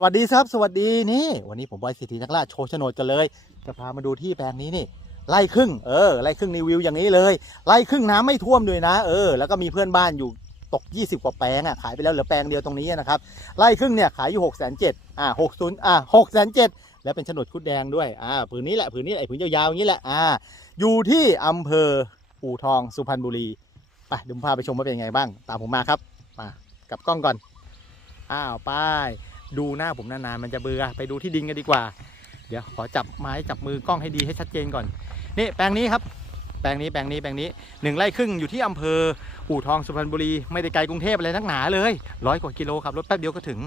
สวัสดีครับ สวัสดีนี่ วันนี้ผมบอยสิทธินักล่าโชว์โฉนดกันเลย จะพามาดูที่แปลงนี้นี่ไล่ครึ่งเออไล่ครึ่งรีวิวอย่างนี้เลยไล่ครึ่งน้ำไม่ท่วมด้วยนะ เออแล้วก็มีเพื่อนบ้านอยู่ตก 20 กว่าแปลงอะขายไปแล้วเหลือแปลงเดียวตรงนี้นะครับไล่ครึ่งเนี่ยขายอยู่6 7 0 0 0อ่า60อ่า6 7 0 0 0แล้วเป็นโฉนดคุดแดงด้วยอ่าผืนนี้แหละผืนนี้ไอ้ผืนยาวๆอย่างนี้แหละอ่าอยู่ที่อำเภออู่ทองสุพรรณบุรีไปเดี๋ยวผมพาไปชมว่าเป็นยังไงบ้าง ตามผมมาครับมากับกล้องก่อนอ้าวไป ดูหน้าผมนานๆมันจะเบื่อไปดูที่ดินกันดีกว่า เดี๋ยวขอจับไม้จับมือกล้องให้ดีให้ชัดเจนก่อน นี่แปลงนี้ครับ แปลงนี้แปลงนี้แปลงนี้หนึ่งไร่ครึ่งอยู่ที่อำเภออู่ทองสุพรรณบุรีไม่ได้ไกลกรุงเทพอะไรนักหนาเลยร้อยกว่ากิโลครับรถแป๊บเดียวก็ถึง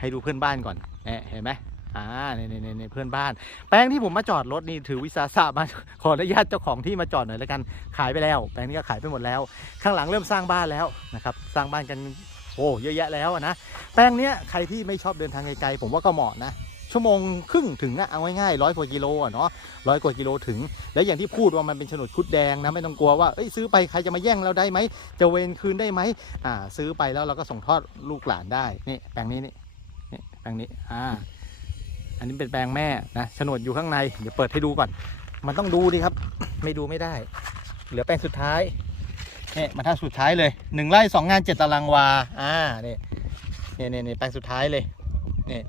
ให้ดูเพื่อนบ้านก่อนเนี่ยเห็นไหมอ่าเนี่ยเนี่ยเนี่ยเพื่อนบ้าน แปลงที่ผมมาจอดรถนี่ถือวิสาสะมาขออนุญาตเจ้าของที่มาจอดหน่อยแล้วกันขายไปแล้ว แปลงนี้ก็ขายไปหมดแล้ว ข้างหลังเริ่มสร้างบ้านแล้วนะครับ สร้างบ้านกัน โอ้เยอะแยะแล้วนะแปลงเนี้ยใครที่ไม่ชอบเดินทางไกลๆผมว่าก็เหมาะนะชั่วโมงครึ่งถึงอะเอาง่ายๆร้อยกว่ากิโลอะเนาะร้อยกว่ากิโลถึง แล้วอย่างที่พูดว่ามันเป็นฉนดคุดแดงนะไม่ต้องกลัวว่าเอ้ยซื้อไปใครจะมาแย่งเราได้ไหมจะเวนคืนได้ไหมอ่า ซื้อไปแล้วเราก็ส่งทอดลูกหลานได้นี่แปลงนี้นี่นี่แปลงนี้อ่า อันนี้เป็นแปลงแม่นะฉนดอยู่ข้างในเดี๋ยวเปิดให้ดูก่อน มันต้องดูดิครับ ไม่ดูไม่ได้ เหลือแปลงสุดท้าย นี่มาท่าสุดท้ายเลยหนึ่งไร่สองงานเจ็ดตารางวาอ่านี่นี่นี่นี่แปลงสุดท้ายเลยนี่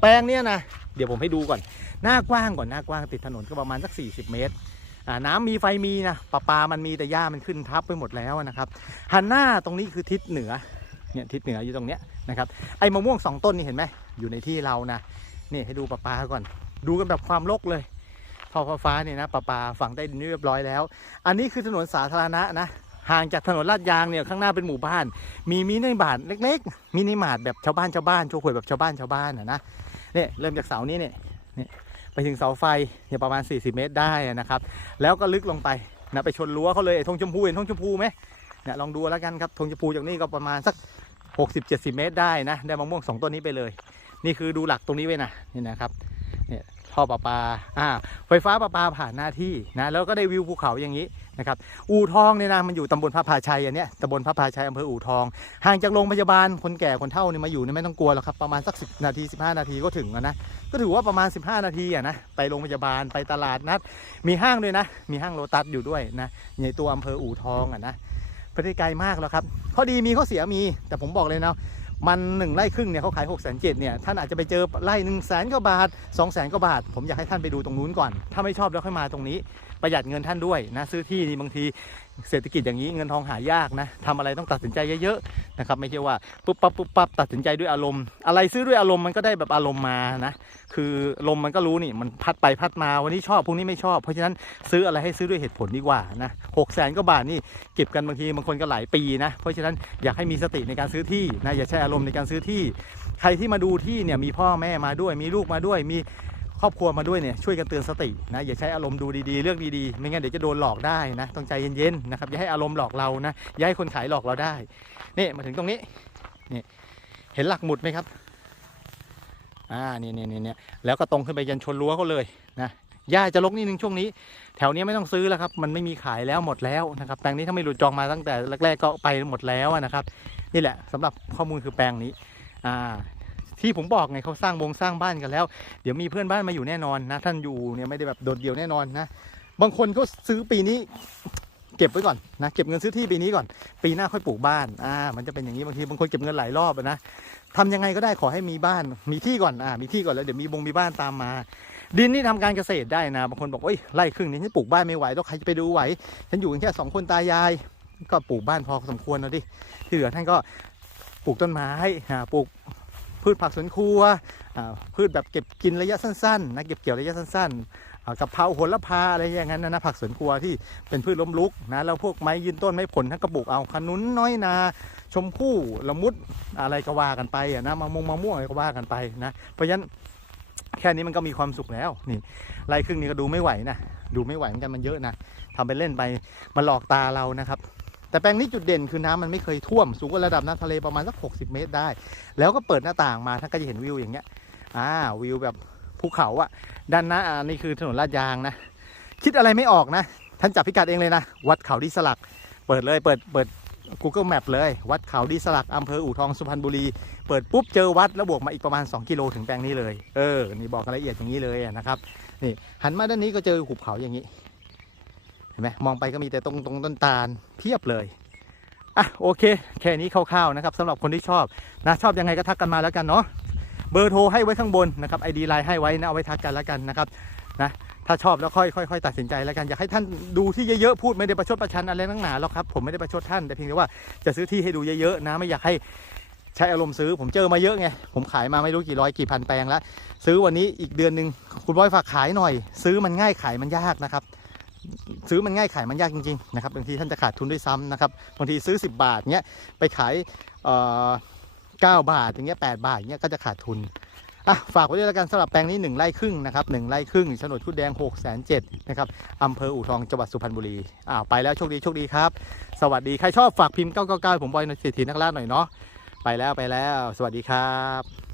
แปลงเนี้ยนะเดี๋ยวผมให้ดูก่อน หน้ากว้างก่อนหน้ากว้างติดถนนก็ประมาณสัก 40 เมตรอ่าน้ำมีไฟมีนะปลาปลามันมีแต่หญ้ามันขึ้นทับไปหมดแล้วนะครับหันหน้าตรงนี้คือทิศเหนือเนี่ยทิศเหนืออยู่ตรงเนี้ยนะครับไอ้มะม่วงสองต้นนี่เห็นไหมอยู่ในที่เรานะนี่ให้ดูปลาปลาก่อน ดูกันแบบความโลกเลยท่อฟ้าเนี่ยนะปลาปลาฝังใต้ดินเรียบร้อยแล้ว อันนี้คือถนนสาธารณะนะ ห่างจากถนนลาดยางเนี่ยข้างหน้าเป็นหมู่บ้าน มีมินิมาร์ทเล็ก ๆมินิมาร์ทแบบชาวบ้านชาวบ้านโชว์หวยแบบชาวบ้านชาวบ้านนะนะเนี่ยเริ่มจากเสานี้เนี่ยนี่ไปถึงเสาไฟเนี่ยประมาณ 40 เมตรได้นะครับ แล้วก็ลึกลงไปนะไปชนรั้วเขาเลยไอ้ธงชมพูเห็นธงชมพูไหมเนี่ยลองดูแล้วกันครับธงชมพูจากนี่ก็ประมาณสัก 60-70 เมตรได้นะ ได้มะม่วงสองต้นนี้ไปเลย นี่คือดูหลักตรงนี้ไว้นะนี่นะครับเนี่ยท่อประปาอ่าไฟฟ้าประปาผ่านหน้าที่นะแล้วก็ได้วิวภูเขาอย่างนี้ นะครับอู่ทองเนี่ยนะมันอยู่ตำบลพระพาชัยอันเนี้ยตำบลพระพาชัยอำเภออู่ทอง ห่างจากโรงพยาบาลคนแก่คนเฒ่าเนี่ยมาอยู่เนี่ยไม่ต้องกลัวหรอกครับประมาณสักสินาที 15 นาทีก็ถึงแล้วนะก็ถือว่าประมาณ 15 นาทีอะนะไปโรงพยาบาลไปตลาดนัด มีห้างด้วยนะ มีห้างโลตัสอยู่ด้วยนะในตัวอำเภออู่ทองอะนะไม่ได้ไกลมากแล้วครับข้อดีมีข้อเสียมีแต่ผมบอกเลยนะ มันหนึ่งไร่ครึ่งเนี่ยเขาขาย6กแสนเจ็ดเนี่ยท่านอาจจะไปเจอไร่หนึ่งแสนกว่าบาท2องแสนกว่าบาท ผมอยากให้ท่านไปดูตรงนู้นก่อน ถ้าไม่ชอบแล้วค่อยมาตรงนี้ ประหยัดเงินท่านด้วยนะซื้อที่นี่บางที เศรษฐกิจอย่างนี้เงินทองหายากนะทำอะไรต้องตัดสินใจเยอะๆนะครับไม่ใช่ว่าปุ๊บปั๊บปุ๊บปั๊บตัดสินใจด้วยอารมณ์ อะไรซื้อด้วยอารมณ์มันก็ได้แบบอารมณ์มานะคือลมมันก็รู้นี่มันพัดไปพัดมาวันนี้ชอบพรุ่งนี้ไม่ชอบ เพราะฉะนั้นซื้ออะไรให้ซื้อด้วยเหตุผลดีกว่านะหกแสนกว่าบาทนี่เก็บกันบางทีบางคนก็หลายปีนะเพราะฉะนั้นอยากให้มีสติในการซื้อที่นะอย่าใช้อารมณ์ในการซื้อที่ ใครที่มาดูที่เนี่ยมีพ่อแม่มาด้วย มีลูกมาด้วยมี ครอบครัวมาด้วยเนี่ยช่วยกันเตือนสตินะอย่าใช้อารมณ์ดูดีๆ เลือกดีๆ ไม่งั้นเดี๋ยวจะโดนหลอกได้นะต้องใจเย็นๆนะครับอย่าให้อารมณ์หลอกเรานะอย่าให้คนขายหลอกเราได้นี่มาถึงตรงนี้นี่เห็นหลักหมุดไหมครับอ่านี่นี่นี่เนี่ยแล้วก็ตรงขึ้นไปยันชนรั้วเขาเลยนะหญ้าจะลกนิดนึงช่วงนี้ แถวนี้ไม่ต้องซื้อแล้วครับมันไม่มีขายแล้วหมดแล้วนะครับแปลงนี้ถ้าไม่หลุดจองมาตั้งแต่แรกๆก็ไปหมดแล้วนะครับ นี่แหละสำหรับข้อมูลคือแปลงนี้อ่า ที่ผมบอกไงเขาสร้างวงสร้างบ้านกันแล้ว เดี๋ยวมีเพื่อนบ้านมาอยู่แน่นอนนะ ท่านอยู่เนี่ยไม่ได้แบบโดดเดี่ยวแน่นอนนะ บางคนเขาซื้อปีนี้เก็บไว้ก่อนนะเก็บเงินซื้อที่ปีนี้ก่อน ปีหน้าค่อยปลูกบ้านอ่ามันจะเป็นอย่างนี้บางทีบางคนเก็บเงินหลายรอบนะทำยังไงก็ได้ขอให้มีบ้านมีที่ก่อนอ่ามีที่ก่อนแล้วเดี๋ยวมีบงมีบ้านตามมา ดินนี่ทำการเกษตรได้นะบางคนบอกเอ้ยไร่ครึ่งนี้ฉันปลูกบ้านไม่ไหวต้องใครจะไปดูไหวฉันอยู่กันแค่สองคนตายาย ก็ปลูกบ้านพอสมควรแล้วดิที่เหลือท่านก็ปลูกต้นไม้อ่าปลูก พืชผักสวนครัวอ่าพืชแบบเก็บกินระยะสั้นๆนะเก็บเกี่ยวระยะสั้นๆอ่ากะเพราโหระพาอะไรอย่างนั้นนะผักสวนครัวที่เป็นพืชล้มลุกนะแล้วพวกไม้ยืนต้นไม้ผลท่านก็ปลูกเอาขนุนน้อยนาชมพู่ละมุดอะไรก็ว่ากันไปอะนะมะม่วงมะม่วงอะไรก็ว่ากันไปนะเพราะฉะนั้นแค่นี้มันก็มีความสุขแล้วนี่ไร่ครึ่งนี้ก็ดูไม่ไหวนะดูไม่ไหวเหมือนกันมันเยอะนะทำไปเล่นไปมาหลอกตาเรานะครับ แต่แปลงนี้จุดเด่นคือน้ำมันไม่เคยท่วม สูงกว่าระดับน้ำทะเลประมาณสัก 60 เมตรได้ แล้วก็เปิดหน้าต่างมาท่านก็จะเห็นวิวอย่างเงี้ยอ่าวิวแบบภูเขาอะด้านหน้าอ่านี่คือถนนลาดยางนะ คิดอะไรไม่ออกนะ ท่านจับพิกัดเองเลยนะ วัดเขาดิสลัก เปิดเลยเปิดเปิด Google Map เลย วัดเขาดีสลักอำเภออู่ทองสุพรรณบุรี เปิดปุ๊บเจอวัดแล้วบวกมาอีกประมาณ 2 กิโลถึงแปลงนี้เลย เออ นี่บอกกันละเอียดอย่างนี้เลยนะครับ นี่หันมาด้านนี้ก็เจอหุบเขาอย่างนี้ ห็นไหมมองไปก็มีแต่ตรงตรงต้นตาลเพียบเลยอะโอเค แค่นี้คร่าวๆนะครับสำหรับคนที่ชอบนะชอบยังไงก็ทักกันมาแล้วกันเนาะเบอร์โทรให้ไว้ข้างบนนะครับไอดีไลน์ให้ไว้นะเอาไว้ทักกันแล้วกันนะครับนะถ้าชอบแล้วค่อยค่อยอยตัดสินใจแล้วกันอยากให้ท่านดูที่เยอะๆพูดไม่ได้ประชดประชันอะไรนักหนาหรอกครับผมไม่ได้ประชดท่านแต่เพียงแต่ว่าจะซื้อที่ให้ดูเยอะๆนะไม่อยากให้ใช้อารมณ์ซื้อผมเจอมาเยอะไงผมขายมาไม่รู้กี่ร้อยกี่พันแปลงแล้ว ซื้อวันนี้อีกเดือนหนึ่งคุณบอยฝากขายหน่อย ซื้อมันง่ายขายมันยากนะครับ ซื้อมันง่ายขายมันยากจริงๆนะครับบางทีท่านจะขาดทุนด้วยซ้ำนะครับบางทีซื้อ 10 บาทเงี้ยไปขายเอ่อ9บาทอย่างเงี้ย8บาทเงี้ยก็จะขาดทุนอะฝากไว้ด้วยแล้วกันสำหรับแปลงนี้ 1ไร่ครึ่งนะครับ1ไร่ครึ่งโฉนดชุดแดง6 7 0 0 0นะครับอำเภออู่ทองจังหวัดสุพรรณบุรีอ่าวไปแล้วโชคดีโชคดีครับ สวัสดีใครชอบฝากพิมพ์999ผมบอยนเศรษฐีนักล่าหน่อยเนาะไปแล้วไปแล้ว สวัสดีครับ